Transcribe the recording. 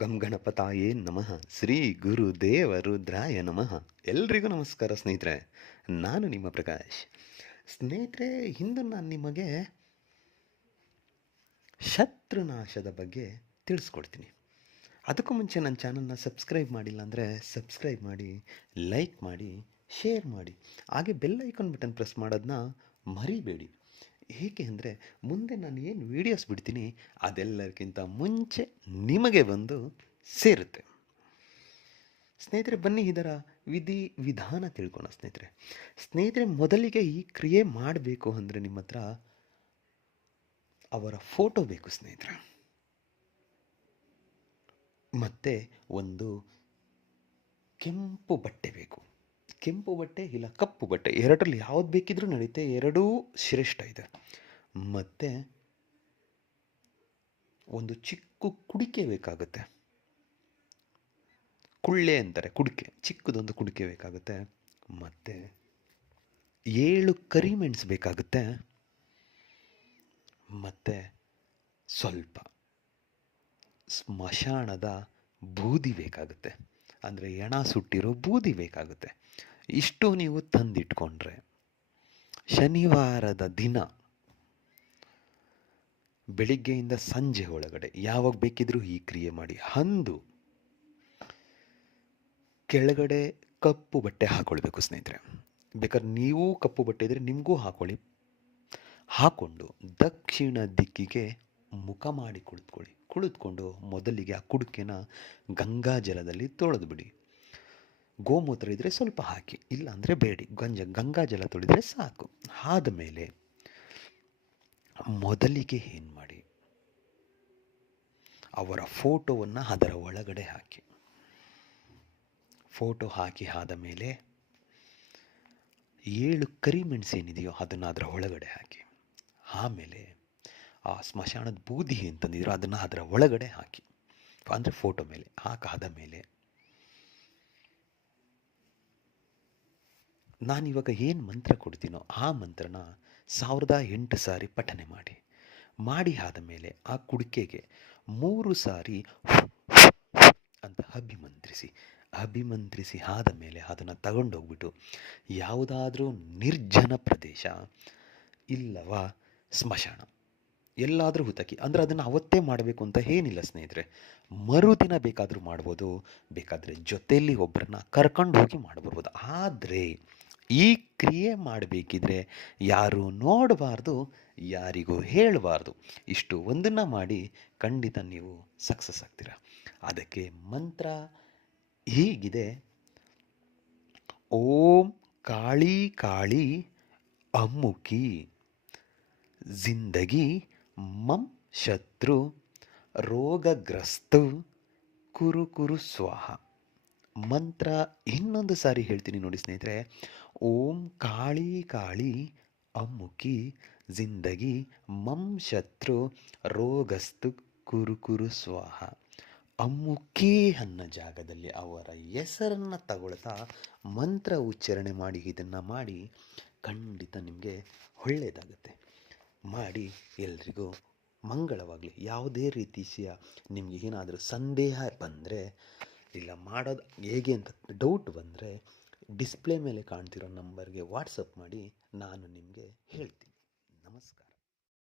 ಗಂ ಗಣಪತಾಯೇ ನಮಃ ಶ್ರೀ ಗುರು ದೇವ ರುದ್ರಾಯ ನಮಃ. ಎಲ್ರಿಗೂ ನಮಸ್ಕಾರ ಸ್ನೇಹಿತರೆ, ನಾನು ನಿಮ್ಮ ಪ್ರಕಾಶ್. ಸ್ನೇಹಿತರೆ, ಇಂದು ನಾನು ನಿಮಗೆ ಶತ್ರುನಾಶದ ಬಗ್ಗೆ ತಿಳಿಸ್ಕೊಡ್ತೀನಿ. ಅದಕ್ಕೂ ಮುಂಚೆ ನನ್ನ ಚಾನಲ್ನ ಸಬ್ಸ್ಕ್ರೈಬ್ ಮಾಡಿಲ್ಲ ಅಂದರೆ ಸಬ್ಸ್ಕ್ರೈಬ್ ಮಾಡಿ, ಲೈಕ್ ಮಾಡಿ, ಶೇರ್ ಮಾಡಿ, ಹಾಗೆ ಬೆಲ್ ಐಕಾನ್ ಬಟನ್ ಪ್ರೆಸ್ ಮಾಡೋದನ್ನ ಮರಿಬೇಡಿ. ಏಕೆ ಅಂದರೆ ಮುಂದೆ ನಾನು ಏನು ವೀಡಿಯೋಸ್ ಬಿಡ್ತೀನಿ ಅದೆಲ್ಲರಿಗಿಂತ ಮುಂಚೆ ನಿಮಗೆ ಬಂದು ಸೇರುತ್ತೆ. ಸ್ನೇಹಿತರೆ, ಬನ್ನಿ ಇದರ ವಿಧಾನ ತಿಳ್ಕೋಣ. ಸ್ನೇಹಿತರೆ, ಮೊದಲಿಗೆ ಈ ಕ್ರಿಯೆ ಮಾಡಬೇಕು ಅಂದರೆ ನಿಮ್ಮ ಹತ್ರ ಅವರ ಫೋಟೋ ಬೇಕು ಸ್ನೇಹಿತರೆ. ಮತ್ತು ಒಂದು ಕೆಂಪು ಬಟ್ಟೆ ಬೇಕು. ಕೆಂಪು ಬಟ್ಟೆ ಇಲ್ಲ ಕಪ್ಪು ಬಟ್ಟೆ, ಎರಡರಲ್ಲಿ ಯಾವ್ದು ಬೇಕಿದ್ರೂ ನಡೆಯುತ್ತೆ, ಎರಡೂ ಶ್ರೇಷ್ಠ ಇದೆ. ಮತ್ತು ಒಂದು ಚಿಕ್ಕ ಕುಡಿಕೆ ಬೇಕಾಗುತ್ತೆ, ಕುಳ್ಳೆ ಅಂತಾರೆ, ಕುಡಿಕೆ, ಚಿಕ್ಕದೊಂದು ಕುಡಿಕೆ ಬೇಕಾಗುತ್ತೆ. ಮತ್ತು 7 ಕರಿಮೆಣಸು ಬೇಕಾಗುತ್ತೆ. ಮತ್ತು ಸ್ವಲ್ಪ ಸ್ಮಶಾನದ ಬೂದಿ ಬೇಕಾಗುತ್ತೆ, ಅಂದರೆ ಎಣ ಸುಟ್ಟಿರೋ ಬೂದಿ ಬೇಕಾಗುತ್ತೆ. ಇಷ್ಟು ನೀವು ತಂದಿಟ್ಕೊಂಡ್ರೆ ಶನಿವಾರದ ದಿನ ಬೆಳಿಗ್ಗೆಯಿಂದ ಸಂಜೆ ಒಳಗಡೆ ಯಾವಾಗ ಬೇಕಿದ್ರೂ ಈ ಕ್ರಿಯೆ ಮಾಡಿ. ಅಂದು ಕೆಳಗಡೆ ಕಪ್ಪು ಬಟ್ಟೆ ಹಾಕೊಳ್ಬೇಕು ಸ್ನೇಹಿತರೆ. ಬೇಕಾದ್ರೆ ನೀವು ಕಪ್ಪು ಬಟ್ಟೆ ಇದ್ರೆ ನಿಮಗೂ ಹಾಕೊಳ್ಳಿ. ಹಾಕೊಂಡು ದಕ್ಷಿಣ ದಿಕ್ಕಿಗೆ ಮುಖ ಮಾಡಿ ಕುಳಿತುಕೊಂಡು ಮೊದಲಿಗೆ ಆ ಕುಡಿಕೆನ ಗಂಗಾ ಜಲದಲ್ಲಿ ತೊಳೆದು ಬಿಡಿ. ಗೋಮೂತ್ರ ಇದ್ದರೆ ಸ್ವಲ್ಪ ಹಾಕಿ, ಇಲ್ಲ ಅಂದರೆ ಬೇಡಿ, ಗಂಗಾ ಜಲ ತೊಳೆದರೆ ಸಾಕು. ಆದಮೇಲೆ ಮೊದಲಿಗೆ ಏನು ಮಾಡಿ, ಅವರ ಫೋಟೋವನ್ನು ಅದರ ಒಳಗಡೆ ಹಾಕಿ. ಫೋಟೋ ಹಾಕಿ ಆದ ಮೇಲೆ 7 ಕರಿಮೆಣಸು ಏನಿದೆಯೋ ಅದನ್ನು ಅದರ ಒಳಗಡೆ ಹಾಕಿ. ಆಮೇಲೆ ಆ ಸ್ಮಶಾನದ ಬೂದಿ ಅಂತಂದಿದ್ರು ಅದನ್ನು ಅದರ ಒಳಗಡೆ ಹಾಕಿ, ಅಂದರೆ ಫೋಟೋ ಮೇಲೆ ಹಾಕಾದ ಮೇಲೆ ನಾನಿವಾಗ ಏನು ಮಂತ್ರ ಕೊಡ್ತೀನೋ ಆ ಮಂತ್ರನ 1008 ಸಾರಿ ಪಠನೆ ಮಾಡಿ ಆದ ಮೇಲೆ ಆ ಕುಡಿಕೆಗೆ 3 ಸಾರಿ ಅಂತ ಅಭಿಮಂತ್ರಿಸಿ ಆದ ಮೇಲೆ ಅದನ್ನು ತಗೊಂಡೋಗ್ಬಿಟ್ಟು ಯಾವುದಾದ್ರೂ ನಿರ್ಜನ ಪ್ರದೇಶ ಇಲ್ಲವಾ ಸ್ಮಶಾನ ಎಲ್ಲಾದರೂ ಹುತಕಿ, ಅಂದರೆ ಅದನ್ನು ಅವತ್ತೇ ಮಾಡಬೇಕು ಅಂತ ಏನಿಲ್ಲ ಸ್ನೇಹಿತರೆ. ಮರುದಿನ ಬೇಕಾದರೂ ಮಾಡ್ಬೋದು, ಬೇಕಾದರೆ ಜೊತೆಯಲ್ಲಿ ಒಬ್ಬರನ್ನ ಕರ್ಕೊಂಡು ಹೋಗಿ ಮಾಡ್ಬರ್ಬೋದು. ಆದರೆ ಈ ಕ್ರಿಯೆ ಮಾಡಬೇಕಿದ್ರೆ ಯಾರೂ ನೋಡಬಾರ್ದು, ಯಾರಿಗೂ ಹೇಳಬಾರ್ದು. ಇಷ್ಟು ಒಂದನ್ನು ಮಾಡಿ ಖಂಡಿತ ನೀವು ಸಕ್ಸಸ್ ಆಗ್ತೀರ. ಅದಕ್ಕೆ ಮಂತ್ರ ಹೀಗಿದೆ: ಓಂ ಕಾಳಿ ಕಾಳಿ ಅಮ್ಮುಕಿ ಜಿಂದಗಿ ಮಂ ಶತ್ರು ರೋಗಗ್ರಸ್ತು ಕುರು ಸ್ವಾಹ. ಮಂತ್ರ ಇನ್ನೊಂದು ಸಾರಿ ಹೇಳ್ತೀನಿ ನೋಡಿ ಸ್ನೇಹಿತರೆ. ಓಂ ಕಾಳಿ ಕಾಳಿ ಅಮ್ಮುಕಿ ಜಿಂದಗಿ ಮಂ ಶತ್ರು ರೋಗಸ್ತು ಕುರು ಸ್ವಾಹ. ಅಮ್ಮುಕಿ ಅನ್ನೋ ಜಾಗದಲ್ಲಿ ಅವರ ಹೆಸರನ್ನು ತಗೊಳ್ತಾ ಮಂತ್ರ ಉಚ್ಚಾರಣೆ ಮಾಡಿ ಇದನ್ನು ಮಾಡಿ ಖಂಡಿತ ನಿಮಗೆ ಒಳ್ಳೆಯದಾಗುತ್ತೆ. ಮಾಡಿ ಎಲ್ರಿಗೂ ಮಂಗಳವಾಗಲಿ. ಯಾವುದೇ ರೀತಿಯ ನಿಮಗೆ ಏನಾದರೂ ಸಂದೇಹ ಬಂದರೆ, ಇಲ್ಲ ಮಾಡೋದು ಹೇಗೆ ಅಂತ ಡೌಟ್ ಬಂದರೆ ಡಿಸ್ಪ್ಲೇ ಮೇಲೆ ಕಾಣ್ತಿರೋ ನಂಬರ್ಗೆ ವಾಟ್ಸಪ್ ಮಾಡಿ, ನಾನು ನಿಮಗೆ ಹೇಳ್ತೀನಿ. ನಮಸ್ಕಾರ.